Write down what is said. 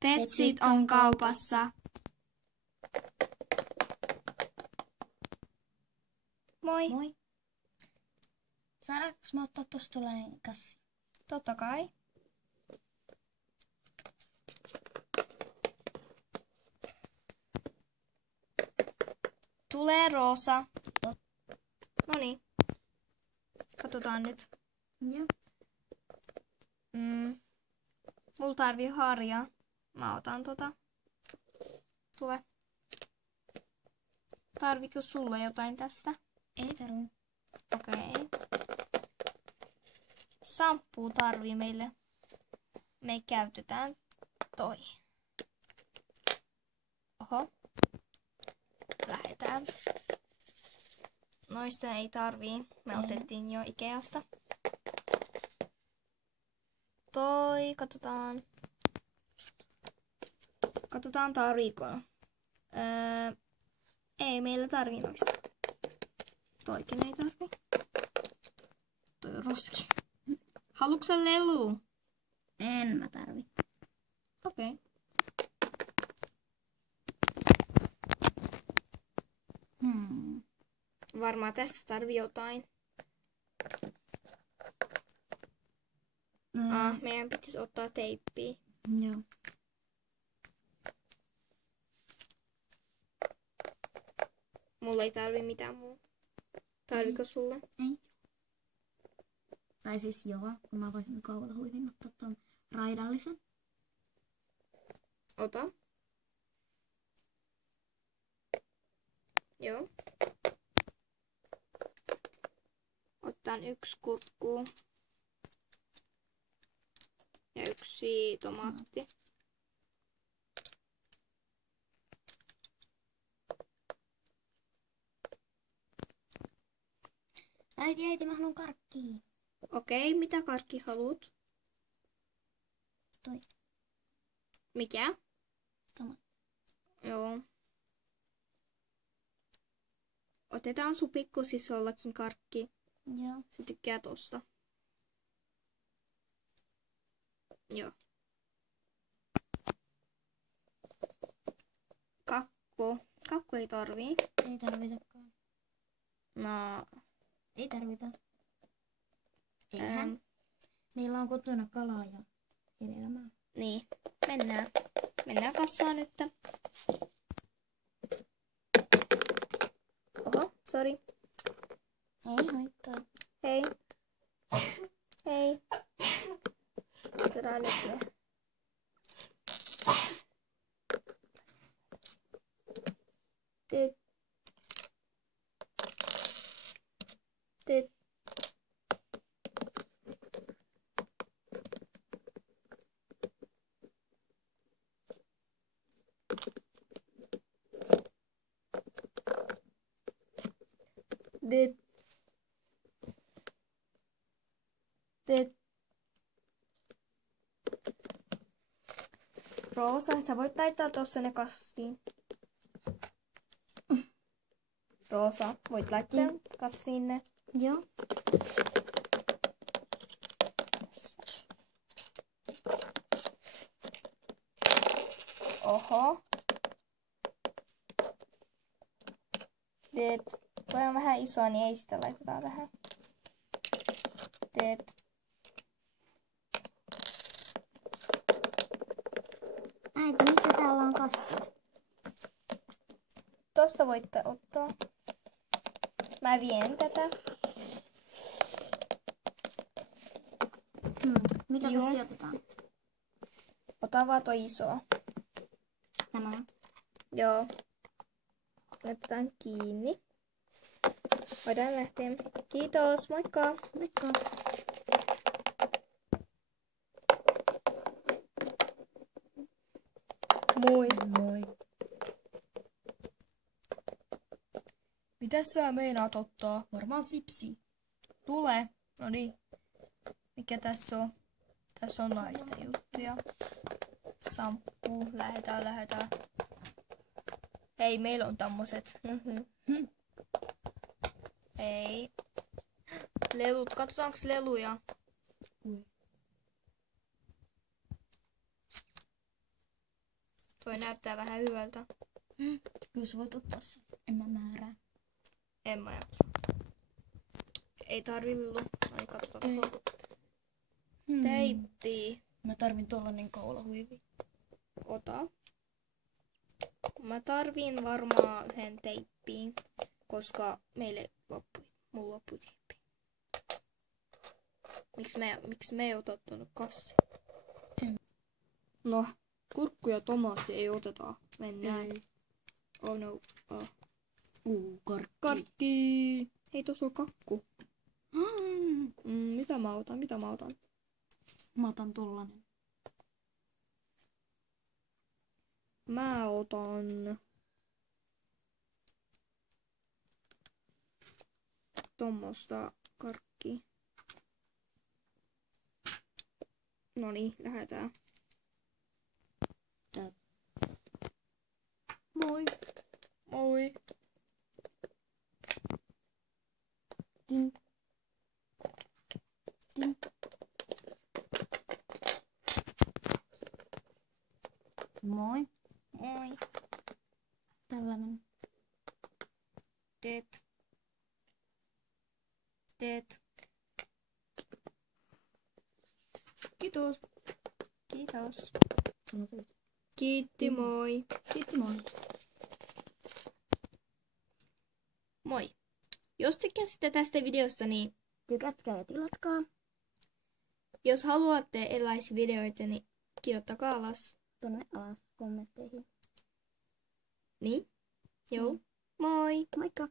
Petsit on kaupassa. Moi. Moi. Saadaanko mä ottaa tosta tuollainen kassi? Totta kai. Tulee Roosa. Noniin. Katsotaan nyt. Joo. Mulla tarvii harjaa. Mä otan tota. Tule. Tarviiko sulla jotain tästä? Ei tarvii. Okei. Shampoo tarvii meille. Me käytetään toi. Oho. Lähetään. Noista ei tarvii. Me otettiin jo Ikeasta. Toi, katsotaan. Katsotaan tarviiko. Ei meillä tarvii noista. Toikin ei tarvii. Toi on roski. Haluatko sä lelu? En mä tarvi. Okei. Varmaan tässä tarvii jotain. Meidän pitäisi ottaa teippiä. Joo. Mulla ei tarvii mitään muuta. Tarviko sulle? Ei. Tai siis joo, kun mä voisin kaulahuivin ottaa ton raidallisen. Ota. Joo. Otan 1 kurkku. Ja 1 tomaatti. Äiti, mä haluan karkkia. Okei, mitä karkki haluat? Toi. Mikä? Tomaatti. Joo. Otetaan sun pikkusiskollakin karkki. Joo. Se tykkää tosta. Joo. Kakku. Kakku ei tarvii. Ei tarvitakaan. No. Ei tarvita. Eihän. Meillä on kotona kalaa ja hedelmää. Niin. Mennään. Mennään kassaan nyt. Oho, sori. Ei haittaa. Hei. Hei. Otetaan nyt ne. Tit. Tit. Dit. Dit. Roosa, sä voit taittaa tossa ne kastiin. Roosa, voit laittaa kastiin ne. Joo. Oho. Dit. Toi on vähän isoa, niin ei sitä laitetaan tähän. Dit. Äiti, missä täällä on kassit? Tosta voitte ottaa. Mä vien tätä. Mikä Joo. kassi otetaan? Ota vaan toi iso. Tämä. Joo. Laitetaan kiinni. Voidaan lähteä. Kiitos, moikka! Moikka. Moi! Moi. Mitäs sä meinaat ottaa? Varmaan sipsi. Tule! Noniin. Mikä tässä on? Tässä on naisten juttuja. Shampoo. Lähetään. Hei, meillä on tämmöset. Ei. Lelut. Katsotaanko leluja? Toi näyttää vähän hyvältä. Kyllä sä voit ottaa sen. En mä määrää. En mä jaksa. Ei tarvi Lelu. No niin, katsotaan Ei. tuohon. Teippi. Mä tarvin tollanen kaulahuivi. Ota. Mä tarviin varmaan yhden teippiin, koska mulla loppui teippi. Miksi me ei ota tuonne kassiin? No, kurkku ja tomaatti ei oteta. Mennään. Ei. Oh no. Oh. Karkki. Karkki! Hei, tuossa on kakku. Mitä mä otan? Mä otan tollanen. Mä otan... tommosta karkkia. Noniin, lähdetään. Tää. Moi. Moi. Tin. Tin. Moi. Moi. Tällainen. Teet. Kiitos. Kiitos. Sano töitä. Kiitti, moi. Kiitti, moi. Moi. Jos tykkäsitte tästä videosta, niin Tykätkää ja tilatkaa. jos haluatte erilaisia videoita, niin kirjoittakaa alas. Tonne alas kommentteihin. Niin? Joo. Moi. Moikka.